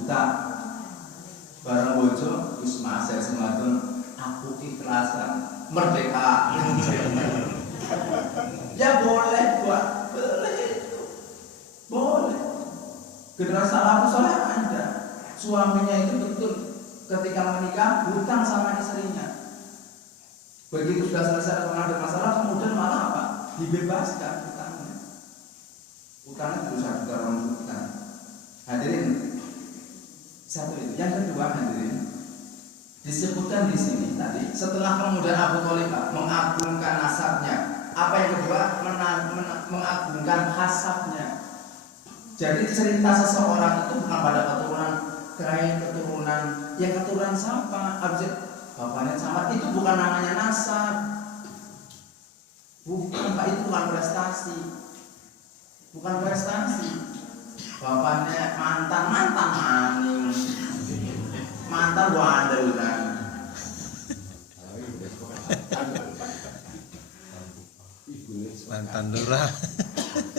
juta. Barang bojo wis masih semadun aku ikhlasan merdeka. Ya boleh buat, boleh itu, boleh. Generasi salafus saleh ada, suaminya itu betul ketika menikah hutang sama istrinya. Begitu sudah selesai ada masalah, kemudian malah apa? Dibebaskan hutangnya. Hutangnya berusaha diturunkan. Hadirin, satu itu. Yang kedua hadirin, disebutkan di sini tadi setelah kemudian Abu Thalib mengagungkan nasabnya, apa yang kedua? Mengagungkan hasabnya. Jadi cerita seseorang itu bukan pada keturunan kain keturunan, yang keturunan siapa? Bapaknya sama, itu bukan namanya nasab. Bukan Pak, itu bukan prestasi. Bukan prestasi. Bapaknya mantan maning. Mantan wandelan. Mantan Dora.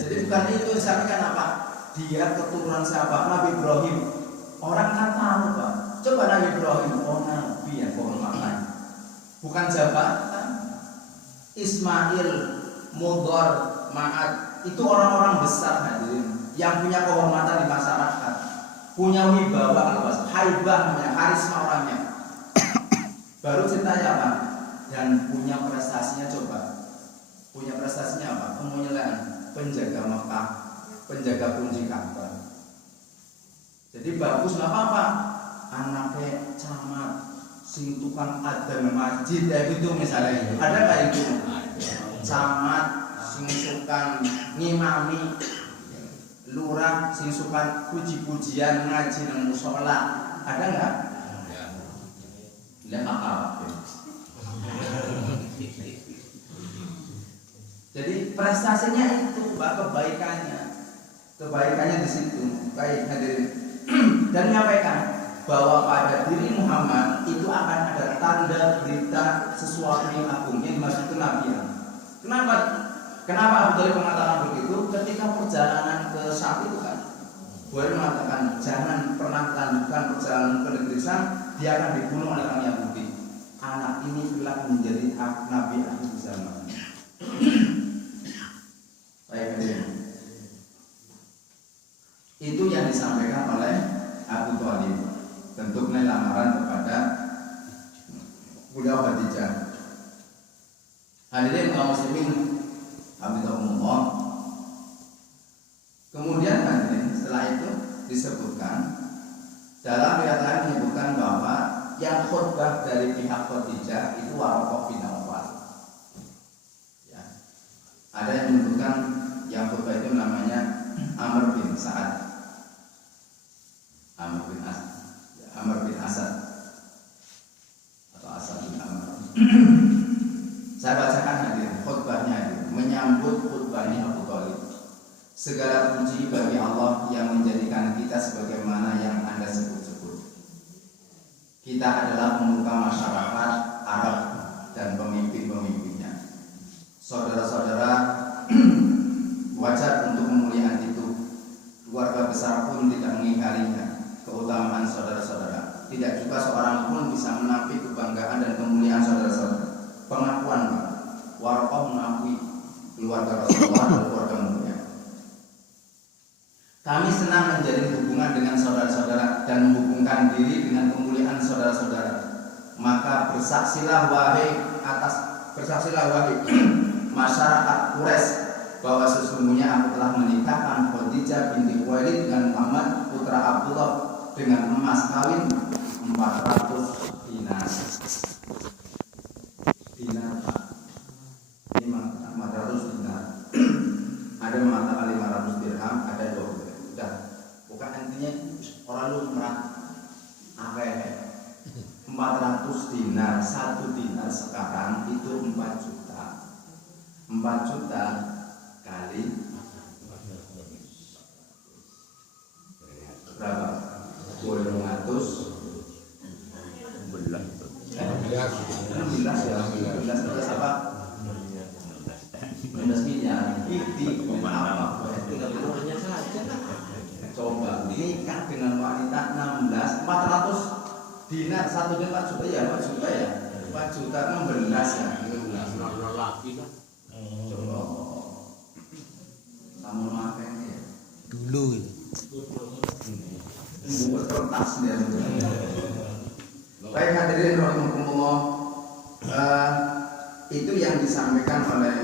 Jadi bukan itu, misalkan apa? Dia keturunan siapa? Nabi Ibrahim. Orang kan tahu Pak. Coba Nabi Ibrahim, oh Nabi ya kehormatan. Bukan jabatan. Ismail, Mudhar, Ma'ad, itu orang-orang besar hadirin yang punya kehormatan di masyarakat, punya wibawa luas, haibahnya, karisma orangnya. Baru ceritanya apa? Dan punya prestasinya coba. Punya prestasinya apa? Kemunyelan, penjaga Mekah, penjaga kunci Ka'bah. Jadi bagus, nggak apa-apa. Anaknya camat, sing tukang adzan masjid, ya gitu misalnya. Ada kayak itu? Camat, sing sukan ngimami, lurah, sing sukan puji-pujian ngaji nang mushola. Ada nggak? Lihat apa? Jadi prestasinya itu, Pak, kebaikannya di situ. Baik hadirin. Dan menyampaikan bahwa pada diri Muhammad itu akan ada tanda berita sesuatu yang agung yang dimaksud kenabian. Kenapa Abu Thalib mengatakan begitu? Ketika perjalanan ke Syam itu kan, boleh mengatakan jangan pernah lanjutkan perjalanan ke negeri Syam, dia akan dibunuh oleh orang Yahudi. Anak ini telah menjadi nabi akhir zaman. Baik hadirin. Itu yang disampaikan oleh Abu Thalib, bentuknya lamaran kepada Bunda Khadijah. Hadirin kaum muslimin, hamdulillah. Kemudian hadirin, setelah itu disebutkan dalam riwayat lain menyebutkan bahwa yang khutbah dari pihak Khadijah itu Waraqah bin Nawfal. Ya. Ada yang menyebutkan yang khutbah itu namanya Amr bin Sa'ad. Amr bin Asad atau Asad bin Amr. Saya bacakan hadirin khutbahnya itu, menyambut khutbahnya Abu Thalib. Segala puji bagi Allah yang menjadikan kita sebagaimana yang Anda sebut-sebut. Kita adalah pemuka masyarakat Arab dan pemimpin-pemimpinnya. Saudara-saudara, wajar untuk kemuliaan itu. Keluarga besar pun tidak mengingkarinya. Keutamaan saudara-saudara, tidak juga seorang pun bisa menampik kebanggaan dan kemuliaan saudara-saudara. Pengakuan Pak, Waraqah mengakui keluarga Rasulullah dan keluarga mulia. Kami senang menjalin hubungan dengan saudara-saudara dan menghubungkan diri dengan kemuliaan saudara-saudara. Maka bersaksilah wahai masyarakat Quraisy bahwa sesungguhnya aku telah menikahkan Khadijah binti Khuwailid dengan Muhammad putra Abdullah dengan emas kawin 400 dinar. Dinar Pak, ini 400 dinar. Ada mengatakan 500 dirham, ada 20. Sudah, bukan intinya orang lu merah apa 400 dinar, 1 dinar sekarang itu 4 juta. 4 juta kali berapa? 200 16 apa? 16 miliar. Itu apa? Coba nikah dengan wanita 16 400 dinar 1 juta 4 juta ya 4 juta ya 4 juta 16 ya 16 lagi lah. coba kamu makan ya Dulu itu. buat kertas dia baik hadirin rahimakumullah, itu yang disampaikan oleh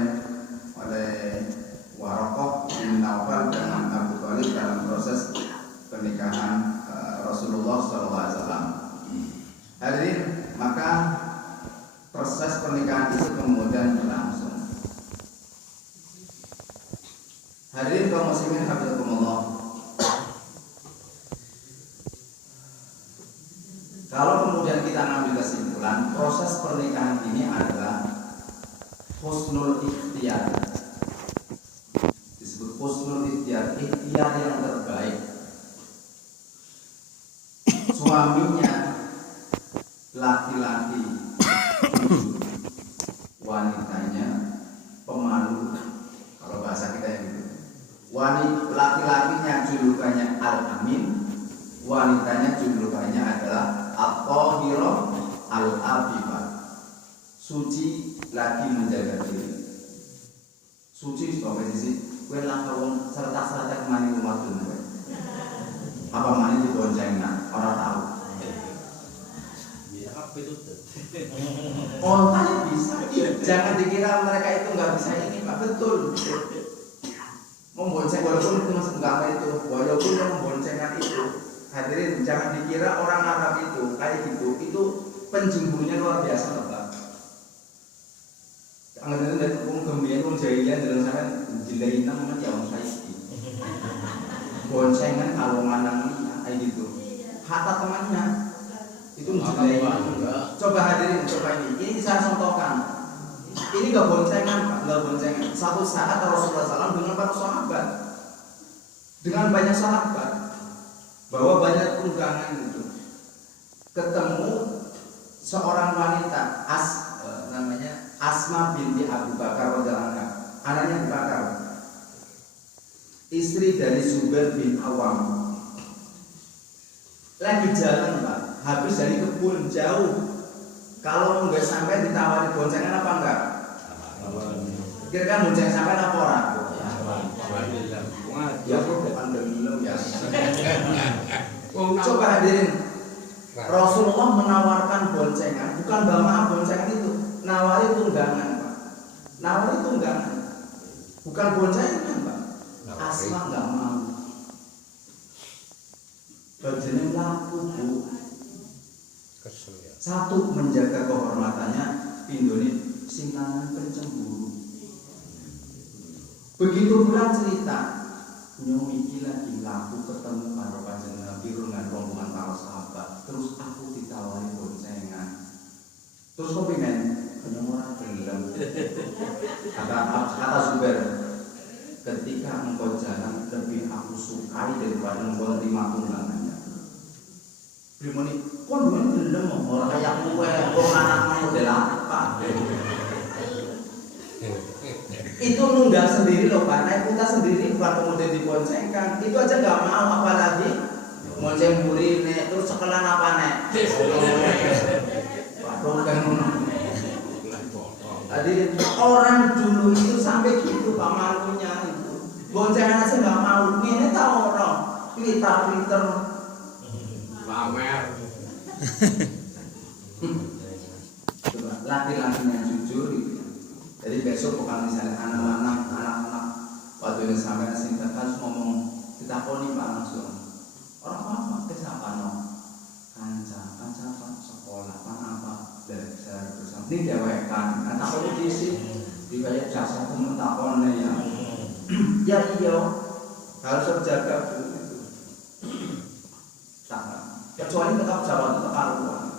Waraqah bin Naufal dengan Abu Thalib dalam proses pernikahan Rasulullah SAW. Hadirin, maka proses pernikahan itu kemudian berlangsung. Hadirin kaum muslimin hafizakumullah, kalau kemudian kita ambil kesimpulan, proses pernikahan ini adalah husnul ikhtiyar. Disebut husnul ikhtiyar, ikhtiar yang terbaik. Suaminya laki-laki jujur, wanitanya pemalu. Kalau bahasa kita yang gitu. Laki-lakinya julukannya Al-Amin, wanitanya julukannya adalah At-Tahirah Al-Afifah, suci lagi menjaga diri. Suci sebagai sisi kue langkah serta mani rumah dunia. Apa mani di boncengnya orang tahu. Biar apa itu? Ontanya bisa. Jangan dikira mereka itu nggak bisa ini Pak, betul. Membonceng walaupun itu masuk agama itu, walaupun yang memboncengkan itu. Hadirin, jangan dikira orang Arab itu kayak gitu, itu penjemburnya luar biasa loh Pak. Angkat dari gembira, jahilian dalam sana jilai nama jauh saiki. Boncengan kalau manang kayak gitu. Hatta temannya itu jilai. Coba hadirin, coba ini saya contohkan. Ini gak boncengan Pak, gak boncengan. Satu saat Rasulullah SAW dengan para sahabat, dengan banyak sahabat, bahwa banyak undangan itu, ketemu seorang wanita namanya Asma binti Abu Bakar radhiyallahu anha, anaknya Abu Bakar, istri dari Zubair bin Awam. Lagi jalan Pak, habis dari kebun jauh. Kalau nggak sampai ditawari boncengan apa enggak? Kira-kira bonceng sampai apa orang? Ya bukan demi ya. Coba hadirin, Rasulullah menawarkan boncengan, bukan bawa boncengan itu, nawari tunggangan Pak. Nawari tunggangan, bukan boncengan Pak. Asma nggak mau. Bajunya laku Bu. Satu, menjaga kehormatannya, Indonesia sing lanang pencemburu. Begitu pulang cerita, nyomi iki lagi laku ketemu karo panjenengan Nabi dengan rombongan para sahabat, terus aku ditawari boncengan. Terus kok pengen kenyang ora gelem. Kata Zubair, ketika engkau jalan lebih aku sukai daripada engkau terima tunggangannya. Brimoni, kok dulu gelem ora kayak kowe, kok anakmu model apa? Itu nunggang sendiri loh Pak, naik kuda sendiri bukan kemudian diboncengkan. Itu aja nggak mau, apalagi bonceng buri nek terus sekelan apa nek? Waduh kan. Tadi orang dulu itu sampai gitu Pak malunya itu. Boncengan aja nggak mau, ini tahu orang filter. Pamer. Laki-lakinya jujur gitu. Jadi besok bukan misalnya anak-anak waktu ini sampai singkat harus ngomong ditakoni Pak langsung. Orang apa? Siapa no? Kanca apa? Sekolah apa? Belajar bersama. Ini dewekan. Nah takoni di sini. Di kayak jasa temen takone ya. Ya iya. Harus terjaga Bu. Kecuali tetap jawab tetap karuan.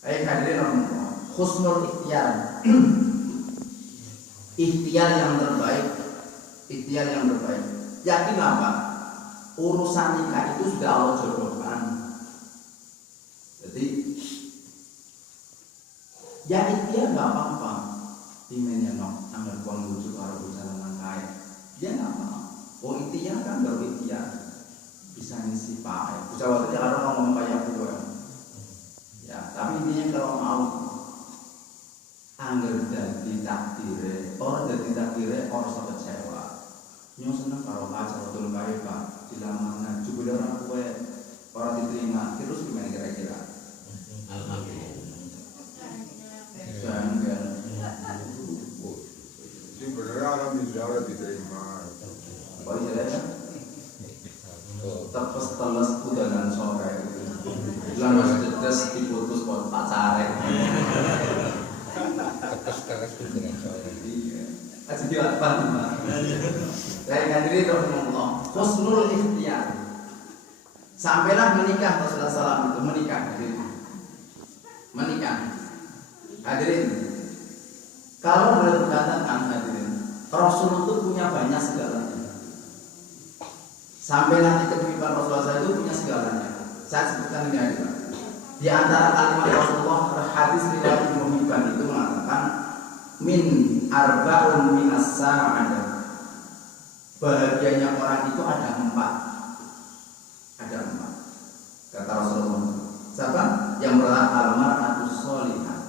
Hadirin Allah, husnul ikhtiyar. Ikhtiar yang terbaik. Yakin apa? Urusan nikah itu sudah Allah jodohkan. Jadi ya ikhtiar nggak apa-apa. Imennya no, anggar konguju karo bujangan kaya. Dia nggak apa. Oh ikhtiar kan baru ikhtiar. bisa ngisi Pak. Jawa itu ada ngomong kayak gue. Ya, tapi intinya kalau mau angger dadi takdire, orang dadi takdire orang sampai kecewa. Nyong seneng karo acara betul kae Pak. Dilamangan jebule orang kue orang diterima terus gimana kira-kira? Alhamdulillah. Jangan. Sebenarnya alhamdulillah udah diterima. Oh iya ya. Tepes teles udanan sore. Lalu tetes diputus buat pacare. Tepes udanan sore. Iya. Aja diwakpan. Saya hadirin rahimakumullah. Husnul ikhtiyar. Sampailah menikah Rasulullah SAW itu menikah hadirin. Menikah. Hadirin. Kalau boleh dikatakan hadirin, Rasul itu punya banyak segalanya. Sampai nanti kehidupan Rasulullah itu punya segalanya. Saya sebutkan ini aja. Di antara kalimat Rasulullah hadis riwayat Ibnu Hibban itu mengatakan min arba'un minas sa'adah. Bahagianya orang itu ada 4. Ada 4. Kata Rasulullah. Siapa? Yang pertama al-mar'atus sholihah.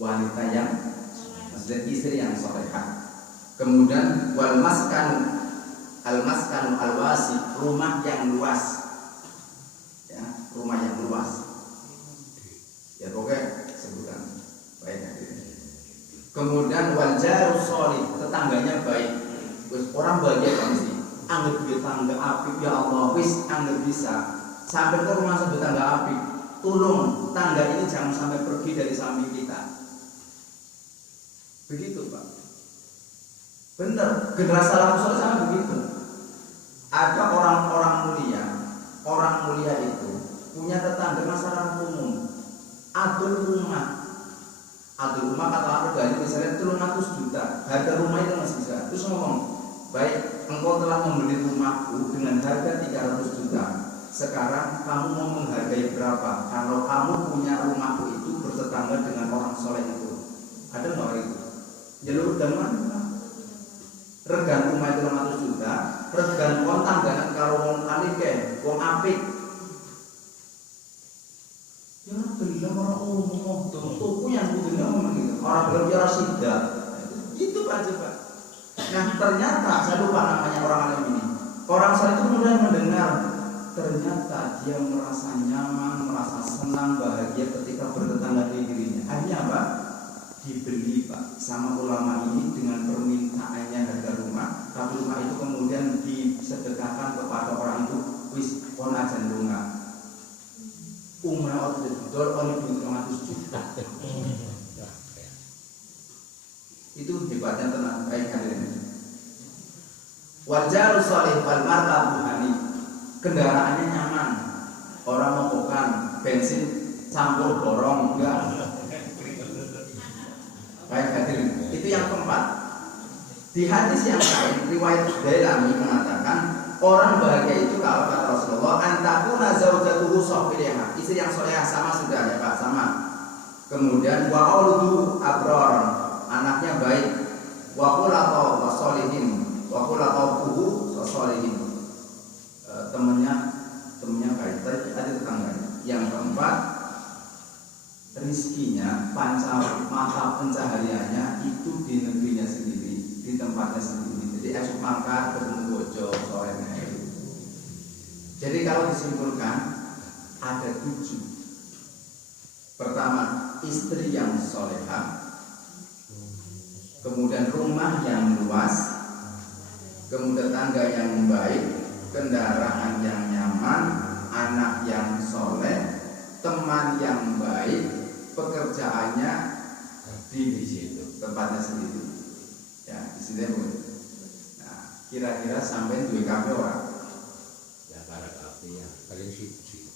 Wanita yang maksudnya istri yang salehah. Kemudian wal maskan al-maskan al-wasi, rumah yang luas. Ya, rumah yang luas. Ya pokoknya sebutan baik hadirin. Kemudian wal jarus sholih, tetangganya baik. Wis orang bahagia kan sih. Anggap dia tangga api ya Allah, wis anggap bisa. Sampai ke rumah sebut tangga api. Tolong tangga ini jangan sampai pergi dari samping kita. Begitu Pak. Benar, generasi Rasul sama begitu. Ada orang-orang mulia, orang mulia itu punya tetangga masyarakat umum. Adul rumah kata orang bergaya misalnya 300 juta, harga rumah itu masih bisa. Terus ngomong, baik, engkau telah membeli rumahku dengan harga 300 juta. Sekarang kamu mau menghargai berapa? Kalau kamu punya rumahku itu bertetangga dengan orang soleh itu, ada nggak itu? Jalur daman, regan rumah itu 200 juta, regan wong tangganan karo wong alike, wong apik. Ya bilang orang umum, tuku yang kudunya ngomong gitu. Orang belum biara sidak, itu aja Pak. Nah ternyata saya lupa namanya orang alim ini. Orang saya itu kemudian mendengar, ternyata dia merasa nyaman, merasa senang, bahagia ketika bertetangga di dirinya. Akhirnya apa? Dibeli Pak sama ulama ini dengan permintaannya harga rumah, tapi rumah itu kemudian disedekahkan kepada orang itu. Wis pon aja lunga umrah atau didol oleh 200 juta. Itu hebatnya tenang baik hadirin. Wajarus sholih wal mar'atu hani, kendaraannya nyaman, orang mokokan bensin campur borong enggak. Baik hadirin, itu yang keempat. Di hadis yang lain riwayat Dailami mengatakan orang bahagia itu kalau kata Rasulullah antakuna zaujatuhu shafiriyah, istri yang solehah sama sudah ya Pak, sama. Kemudian wa auludu abrar, anaknya baik. Wa khulaqahu wasolihin, wa khulaqahu wasolihin. Temennya baik, ada tetangganya. Yang keempat, rizkinya, mata pencahariannya itu di negerinya sendiri, di tempatnya sendiri. Jadi esok mangkat ketemu bojo sorenya. Jadi kalau disimpulkan ada 7. Pertama, istri yang solehah, kemudian rumah yang luas, kemudian tangga yang baik, kendaraan yang nyaman, anak yang soleh, teman yang baik, pekerjaannya di situ, tempatnya sendiri. Ya, di sini Bu. Nah, kira-kira sampai 2 kafe orang. Ya karena kafe ya. Paling siji.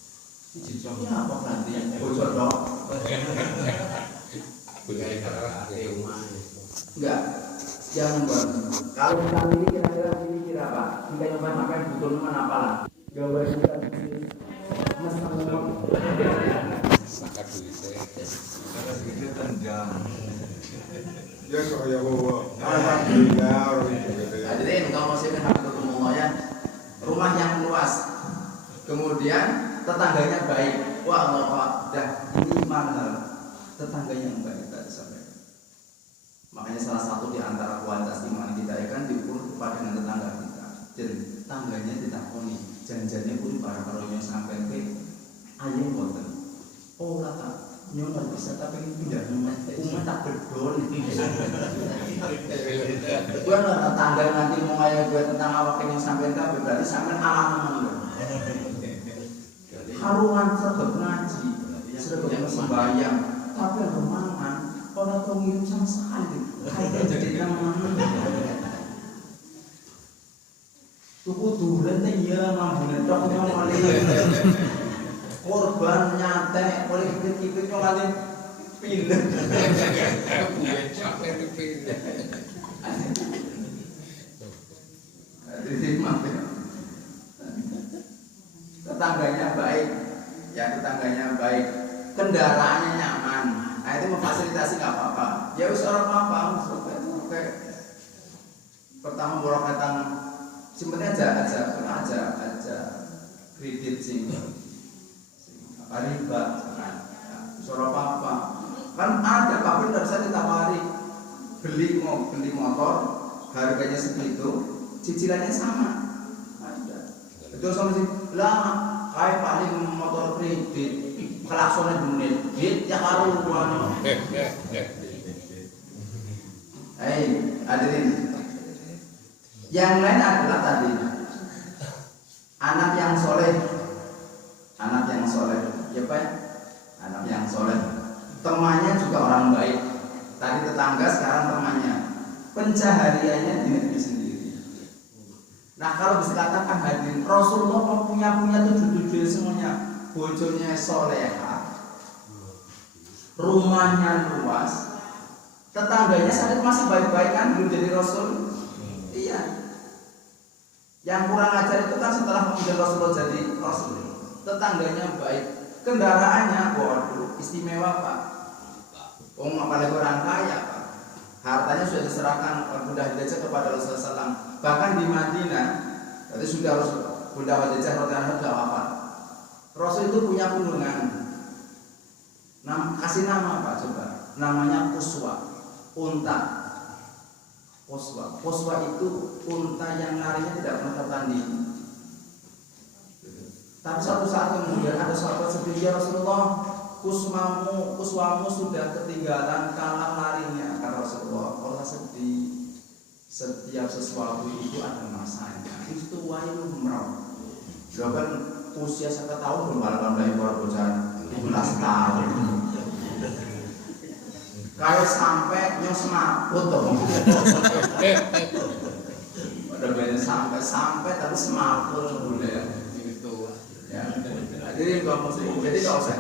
Jijoknya apa nanti? Bocor dong? Punya kafe rumah. Enggak. Yang kalau misalnya ini kira-kira apa? Kita coba makan butuh mana apa lah? Gambar kita bisnis. Makan duitnya. Karena segitu tendang. Ya kaya bawa. Alhamdulillah. Hadirin kaum muslimin hafizakumullah ya. Rumah Kemudian tetangganya baik. Wah Allah Pak, dah ini mana tetangganya yang baik tadi sampaikan. Makanya salah satu di antara kualitas iman kita ya kan diukur kepada dengan tetangga kita. Dan tetangganya ditakoni, janjinya pun para karunya sampai ke ayam boten. Oh lata, nyonya bisa tapi pindah rumah tak berdol. Gue nggak tetangga nanti mau ngaya gue tentang awak yang sampai kabeh berarti sampai alam. Haruan serba ngaji, serba sembahyang, tapi rumangan orang tuh ngirim sama sekali, kayak jadi teman. Tuku duren nih ya mampu netok nyolong korban nyate, oleh kipit nyolong pindah. Jadi mampu. Tetangganya baik, ya tetangganya baik, kendaraannya nyaman, nah itu memfasilitasi nggak apa-apa. Ya wis ora apa-apa, oke. Pertama borong datang, simpennya aja kredit sing apa riba, kan? Ora apa-apa. Kan ada kabel nggak bisa ditawari, beli motor, harganya segitu, cicilannya sama. Itu sama sih lah kayak paling motor kredit klaksonnya dunia hit ya karuan. Hadirin, yang lain adalah tadi anak yang soleh, ya Pak, anak yang soleh, temannya juga orang baik. Tadi tetangga, sekarang temannya, pencahariannya di negeri sendiri. Nah kalau bisa katakan hadirin, Rasulullah punya 7 semuanya, bojonya soleha, rumahnya luas, tetangganya sakit masih baik-baik kan, belum jadi Rasul. Iya. Yang kurang ajar itu kan setelah kemudian Rasulullah jadi Rasul, tetangganya baik, kendaraannya waduh istimewa Pak. Apalagi orang kaya Pak. Hartanya sudah diserahkan Bunda Khadijah kepada Rasulullah SAW. Bahkan di Madinah, tadi sudah Bunda Khadijah radhiyallahu anha wafat. Rasul itu punya punggungan. Kasih nama Pak coba. Namanya Quswa, unta. Quswa itu unta yang larinya tidak pernah tertanding. Tapi suatu saat kemudian ada sahabat sedih, ya Rasulullah, Quswamu sudah ketinggalan, kalah larinya. Kata Rasulullah, Allah sedih. Setiap sesuatu itu ada masanya. Itu wayu umrah. Kan usia 1 tahun belum balapan dari bocah 12 tahun. Kayak sampai nyos semaput toh. Ada banyak sampai tapi semaput sebenarnya itu. Ya. Jadi enggak mesti. Jadi enggak usah.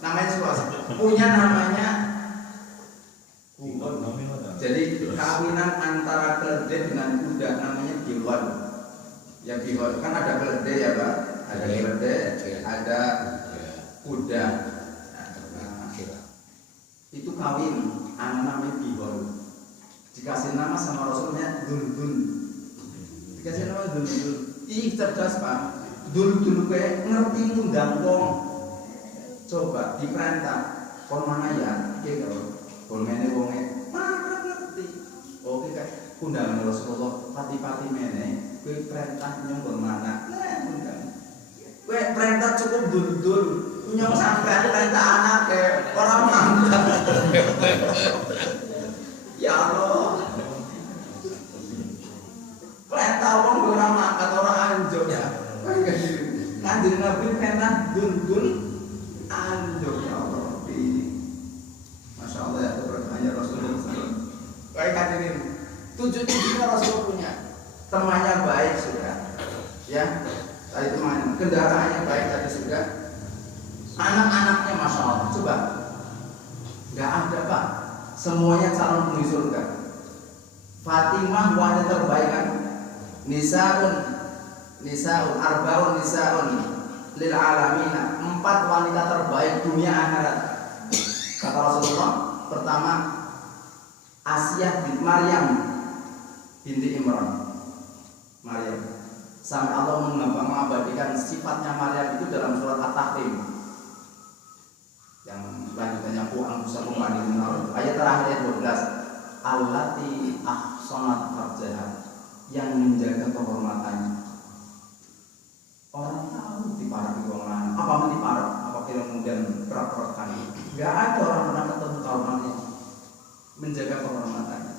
Namanya suasa. Punya namanya kuon. Jadi kawinan antara keledai dengan kuda namanya bilwan. Ya bilwan kan ada keledai ya Pak. Ada keledai, ada kuda. Itu kawin, anak namanya bilwan. Dikasih nama sama Rasulnya Dul. Dikasih nama Dul. Ih cerdas Pak. Dul kayak ngerti ngundang wong. Coba diperintah kon mana ya iki karo kon mene wonge mana ngerti oke kayak undangan Rasulullah pati-pati mene kowe perintah nyong kon mana undang kowe perintah cukup dul nyong sampai perintah anake ora mangkat ya Allah perintah wong ora mangkat ora anjuk ya kanjeng Nabi perintah dul anjur ya Allah. Masya Allah ya keberkahannya Rasulullah SAW. Baik hadirin, 7 Rasulullah punya temannya baik sudah, ya tadi teman kendaraannya baik tadi sudah, anak-anaknya Masya Allah. Coba, nggak ada Pak, semuanya calon penghuni surga. Fatimah wanita terbaik kan, nisaun arbaun nisaun lil alamina, 4 wanita terbaik dunia akhirat. Kata Rasulullah, pertama Asiyah bin Maryam binti Imran. Maryam. Sampai Allah mengabadikan sifatnya Maryam anfusakum wa anil nar. Ayat terakhir ayat 12. Allati ahsanat farjaha, yang menjaga kehormatannya. Orang tahu diparah di wong lanang. Apa men diparah? Apa kemudian berat-beratkan? Enggak ada orang pernah ketemu kehormatannya. Menjaga kehormatannya.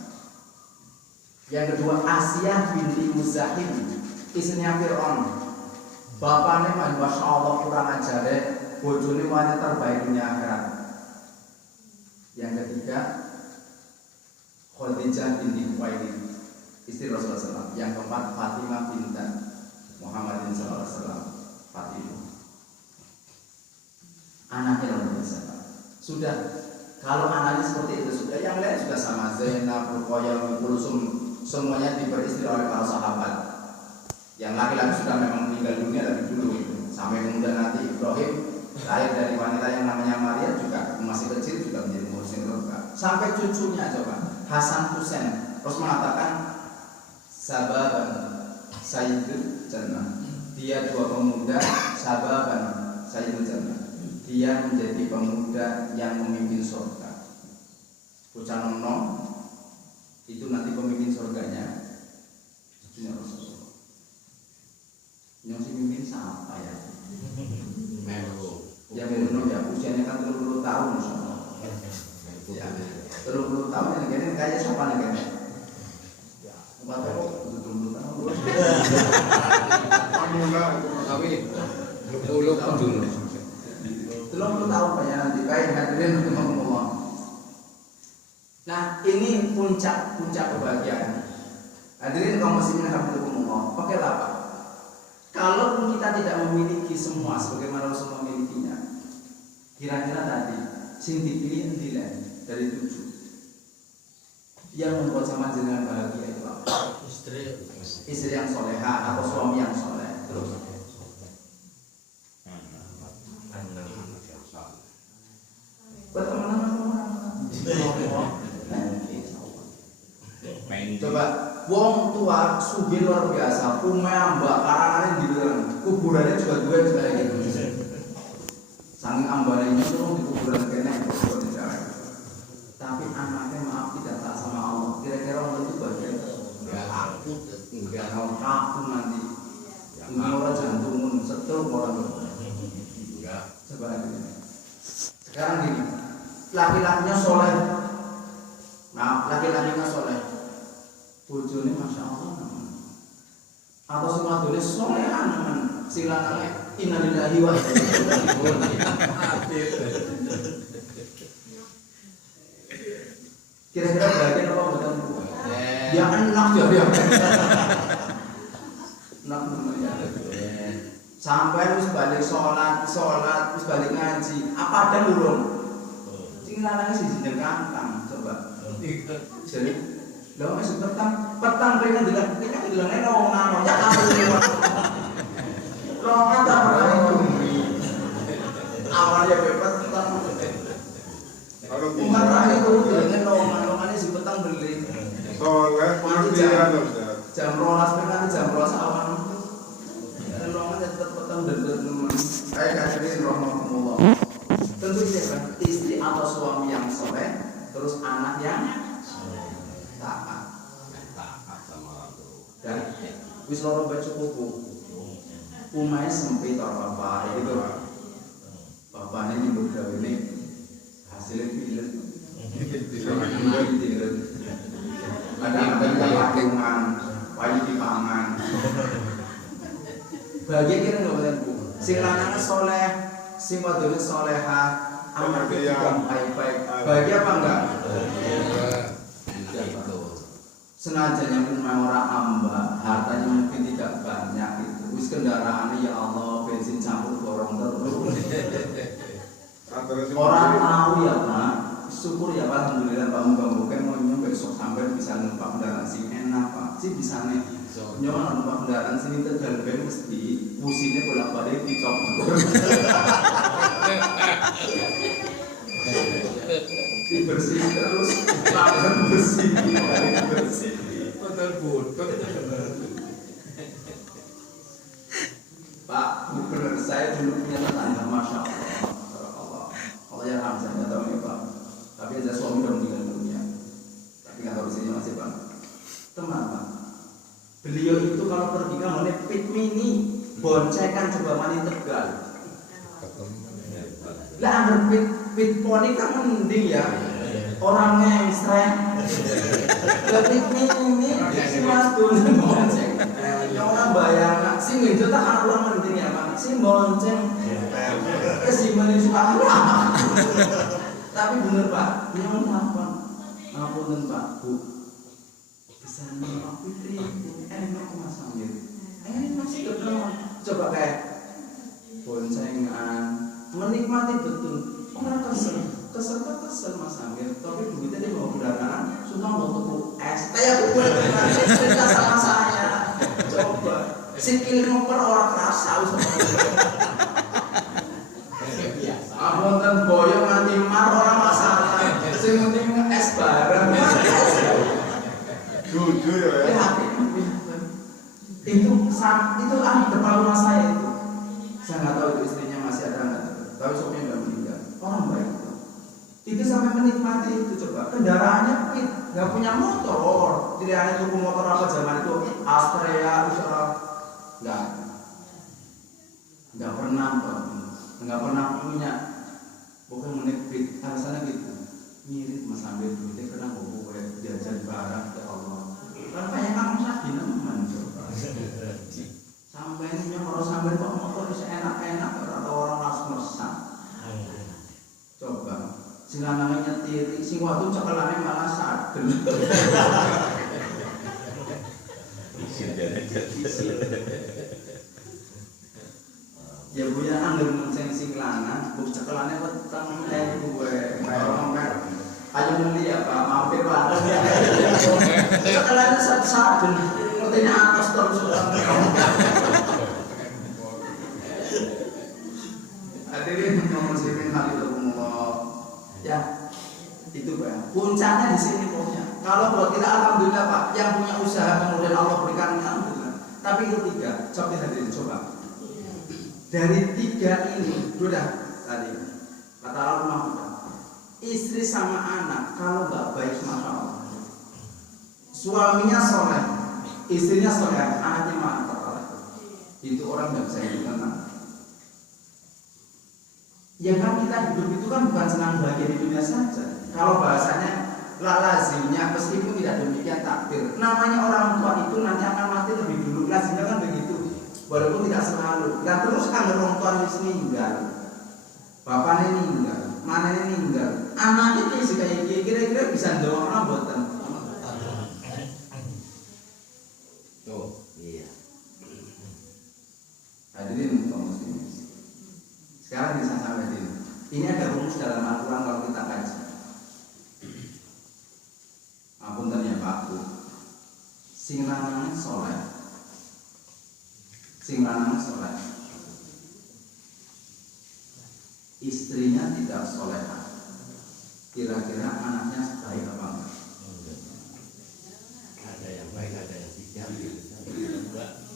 Yang kedua, Asiyah binti Muzahim, istrinya Fir'aun. Bapaknya masya Allah kurang ajar deh. Bojone wanita terbaik dunia akhirat. Yang ketiga, Khadijah binti Khuwailid, istri Rasulullah SAW. Yang keempat, Fatimah bintan Muhammadin SAW. Fatimah, anaknya luar biasa. Sudah, kalau anaknya seperti itu sudah, yang lain juga sama. Zainab, Ruqayyah, Kulsum, semuanya diperistri oleh para sahabat. Yang laki-laki sudah memang meninggal dunia lebih dulu itu. Sampai kemudian nanti Ibrahim lahir dari wanita yang namanya Maria, juga masih kecil juga menjadi muhsin surga. Sampai cucunya coba Hasan Husain terus mengatakan sababan Sayyidul Jannah. Dia dua pemuda sababan Sayyidul Jannah. Dia menjadi pemuda yang memimpin surga. Bocah nom itu nanti pemimpin surganya cucunya Rasulullah. Yang si mimpin siapa ya? Melo. Ya menurut ya usianya kan 30 tahun insyaallah. Ya, 30 tahun yang gini kayak siapa nih kayaknya? 4 tahun, 30 tahun. Tapi uluk dulu. 30 tahun banyak nanti baik hadirin rahimakumullah. Nah, ini puncak kebahagiaan. Hadirin kaum muslimin rahimakumullah. Pakai apa? Kalaupun kita tidak memiliki semua sebagaimana Rasul memilikinya, kira-kira tadi sing dipilih nilai dari 7 yang membuat sama jenengan bahagia itu apa? Istri yang soleha atau suami yang soleh. Terus coba wong tua sugih luar biasa, umeh mbak karangan di dalam kuburannya juga dua kayak gitu. Saking ambalnya terus di kuburan kena tapi anaknya maaf tidak taat sama Allah. Kira-kira orang itu bagian Enggak aku, enggak mau kaku nanti. Orang jantung setel orang enggak. coba lagi. Sekarang gini, laki-lakinya soleh. Nah, laki-lakinya soleh. Bojone masya Allah naman. Atau si wadone solehan naman. Si lanangnya innalillahi wa inna ilaihi raji'un. Kira-kira bagian apa buatan bu? Ya enak ya. Enak namanya. Sampai harus balik sholat, terus balik ngaji. Apa ada burung? Sing lanangnya sih jeneng kangkang. Coba. Jadi lho wis petang pengen dilane wong nano ya kamu lewat. Rongan ta ora itu. Awalnya petang. Umat rakyat itu dengan nongan si petang beli. Soleh pengertian Ustaz. Jam 12 pengen jam 12 awan. Nongan tetap petang dan teman. Kayak hadirin rahmatullah. Tentu saja istri atau suami yang soleh, terus anak yang taat Sama orang tua. dan wis loro baca buku umai sempit orang bapak itu bapaknya nyebut gawe ini hasilnya pilih kadang-kadang patungan wajib dipangan bahagia kira nggak boleh bu sing lanangnya soleh sing wadone soleha amal kita baik-baik bahagia apa enggak senajanya pun orang amba, hartanya mungkin tidak banyak itu. Wis kendaraannya ya Allah bensin campur borong terus. Orang tahu ya Pak, syukur ya Pak, alhamdulillah Pak muga-muga mau besok sampai bisa numpak kendaraan sing enak Pak. Sih bisa nih. Nyoba numpak kendaraan sini Tegal ben mesti musimnya bolak-balik dicop. Dibersih terus, tangan bersih, bersih. Betul bodoh. Pak, benar saya dulu punya tetangga, masya Allah, Allah yang Hamzah tahu ya Pak. tapi ada suami udah meninggal dunia. Tapi nggak tahu istrinya masih bang. Teman bang, beliau itu kalau pergi kan oleh pit mini, boncengan coba mani Tegal. Lah anggar pit poni kan mending ya. Orangnya ekstrem. Pit mini si mas tuh bonceng. Yang orang bayang, sih itu tak kan orang mending ya bang. Si bonceng. Si menuju Allah. Tapi bener Pak, dia apa? Ngapunten Pak, Bu. Bisa Pak Fitri, enak Mas Amir. Enak sih ketemu. Coba kayak boncengan, menikmati betul. Orang kesel Mas Amir. Tapi begitu dia bawa kendaraan, sudah mau tuku es. Kayak aku cerita sama saya. Coba, sikil ngoper orang kerasa usah. Apunten boyo nganti mar ora masalah. Sing penting es bareng. Jujur ya. Itu depan rumah saya itu. Saya nggak tahu itu istrinya masih ada nggak. Tapi suaminya udah meninggal. Orang baik itu. Itu sampai menikmati itu coba. Kendaraannya pit, nggak punya motor. Tidak ada tuku motor apa zaman itu. Astrea, Usara, nggak pernah punya. Bukan menepit, alasannya gitu. Mirip Mas Ambil duitnya kena gue jajan barang ke Allah. Kan banyak kamu sakit nemen coba. Sampai ini kalau sambil kok motor bisa enak-enak atau orang langsung meresap. Coba, si lanangnya nyetir, si waktu cekelannya malah sadel. Ya Bu ya anggur munceng sing lanang, bu cekelannya petang teh gue orang kan. Ayo beli ya Pak, mampir Pak. Cekelannya satu-satu, ngertinya atas terus. Hadirin kaum muslimin hadiratullah. Ya, itu Pak. Puncaknya di sini pokoknya. Kalau buat kita alhamdulillah Pak, yang punya usaha kemudian Allah berikan alhamdulillah. Tapi itu tiga, coba hadirin coba. Dari tiga ini, sudah tadi kata Allah, istri sama anak kalau nggak baik masya Allah, suaminya soleh, istrinya soleh, anaknya mantap, itu orang nggak bisa hidup tenang. Ya kan kita hidup itu kan bukan senang bahagia di dunia saja. Kalau bahasanya lazimnya meskipun tidak demikian takdir. Namanya orang tua itu nanti akan mati lebih dulu. Lazimnya kan begitu. Walaupun tidak selalu. Nah terus kan orang tua itu meninggal, bapaknya meninggal, mananya meninggal, anaknya itu kayak kira-kira bisa doang rambutan. Oh iya. Hadirin kaum muslimin. Sekarang bisa sampai sini. Ini ada rumus dalam Al-Quran kalau kita kaji. Apunten ya Pak Bu. Sing lanang soleh. Sing lanang soleh, istrinya tidak solehah. Kira-kira anaknya baik apa enggak? Ada yang baik, ada yang tidak.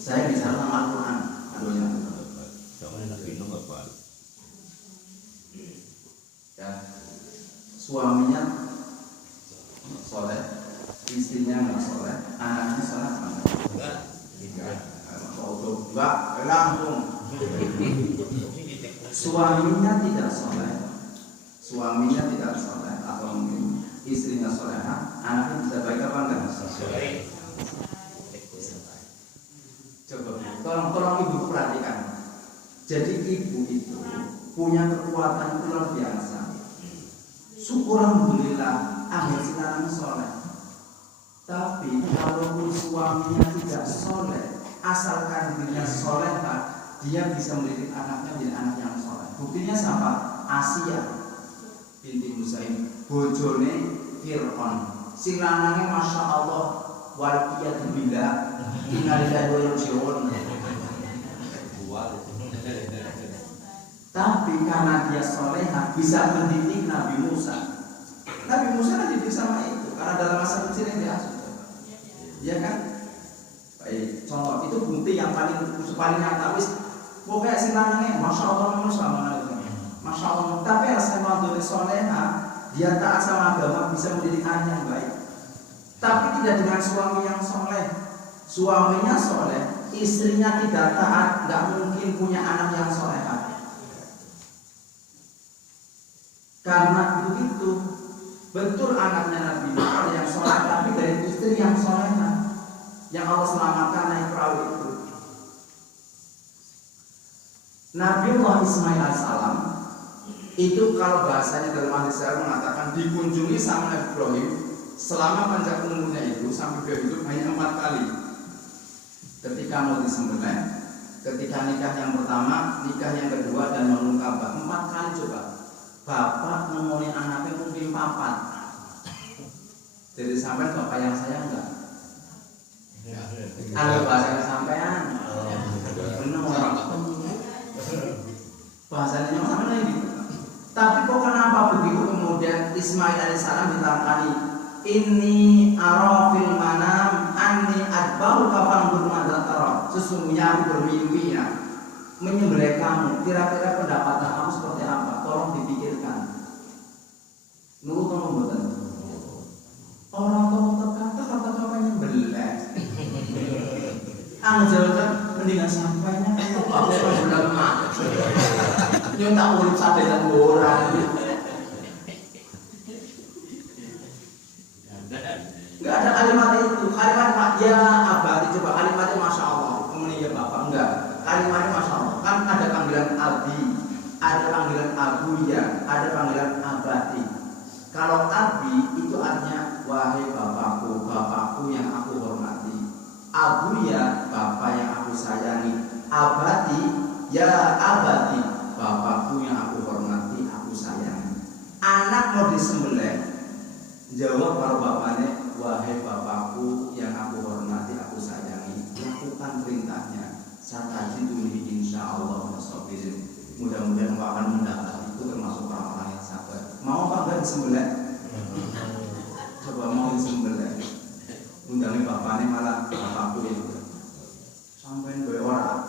Saya bicara sama Al-Quran. Aduhnya. Ya, suaminya soleh, istrinya nggak soleh, anaknya soleh apa enggak? Tidak. Enggak, langsung. Suaminya tidak soleh, atau mungkin istrinya soleha, anaknya bisa baik apa enggak? Coba, tolong ibu perhatikan. Jadi ibu itu punya kekuatan luar biasa. Syukur alhamdulillah, akhir sekarang soleh. Tapi kalaupun suaminya tidak soleh, asalkan dirinya soleha, dia bisa mendidik anaknya menjadi anak yang soleh. Buktinya siapa? Asia binti Musaim, bojone Fir'aun. Si lanangnya masya Allah, waliyadu billah, innalillahi wa inna ilaihi raji'un. Tapi karena dia soleha, bisa mendidik Nabi Musa. Nabi Musa kan dididik sama itu, karena dalam masa kecil yang diasuh. Iya kan? Baik, contoh itu bukti yang paling nyata wis. Pokoknya si lanangnya, masya Allah, masya Allah. Tapi asal waktu soleha, dia taat sama agama, bisa mendidik anak yang baik. Tapi tidak dengan suami yang soleh. Suaminya soleh, istrinya tidak taat, nggak mungkin punya anak yang soleha. Karena begitu, betul anaknya Nabi Nuh yang soleh, tapi dari istri yang soleha, yang Allah selamatkan naik perahu itu. Nabiullah Ismail alaihissalam itu kalau bahasanya dalam hadis saya mengatakan dikunjungi sama Nabi Ibrahim selama panjang umurnya itu sampai dia hidup hanya 4 kali. Ketika mau disembelih, ketika nikah yang pertama, nikah yang kedua, dan bangun Ka'bah. 4 kali coba. Bapak ngomongin anaknya mungkin 4. Jadi sampai bapak yang saya enggak. Kalau bahasa sampean, benar orang bahasanya sama lagi. Tapi kok kenapa begitu kemudian Ismail alaihissalam ditangkani? Ini arafil manam anni adbahu kafan bermadhatara. Sesungguhnya aku bermimpi ya menyembelih kamu. Kira-kira pendapatan kamu seperti apa? Tolong dipikirkan. Nurut tolong betul. Orang tua kata menyembelih. Anjalkan mendingan sampainya itu bagus sudah lemah. Nyontak urip sate dan orang. Enggak ada kalimat itu. Kalimat ya abadi, coba kalimatnya masya Allah. Kemudian ya bapak enggak. Kalimatnya masya Allah. Kan ada panggilan abi, ada panggilan abuya, ada panggilan abadi. Kalau abi itu artinya wahai bapakku, bapakku yang aku hormati. Abuya, bapak yang aku sayangi. Abadi, ya abadi, bapakku yang aku hormati, aku sayangi. Anak mau disembelih, jawab kalau bapaknya, wahai bapakku yang aku hormati, aku sayangi. Lakukan perintahnya. Satajiduni insyaallah wasabirin. Mudah-mudahan engkau akan mendapat itu termasuk orang-orang yang sabar. Mau apa enggak disembelih? Coba mau disembelih. Undangin bapaknya malah bapakku itu. Sampai gue orang.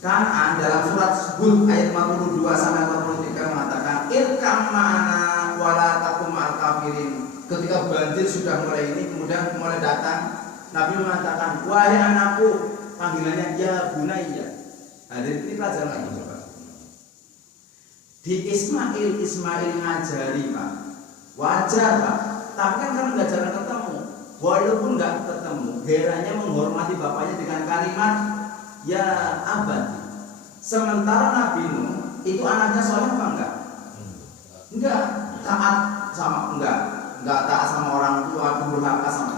Kan'an dalam surat Hud ayat 42 sampai 43 mengatakan irkam ma'ana wala takum ma'al kafirin. Ketika banjir sudah mulai ini kemudian mulai datang, Nabi mengatakan wahai anakku, panggilannya ya bunayya. Hadir ini pelajaran lagi coba. Di Ismail ngajari Pak, wajar Pak. Tapi kan nggak jarang ketemu. Walaupun nggak ketemu, heranya menghormati bapaknya dengan kalimat ya abadi. Sementara Nabi Nuh itu anaknya soleh apa enggak? Enggak taat sama enggak taat sama orang tua, durhaka sama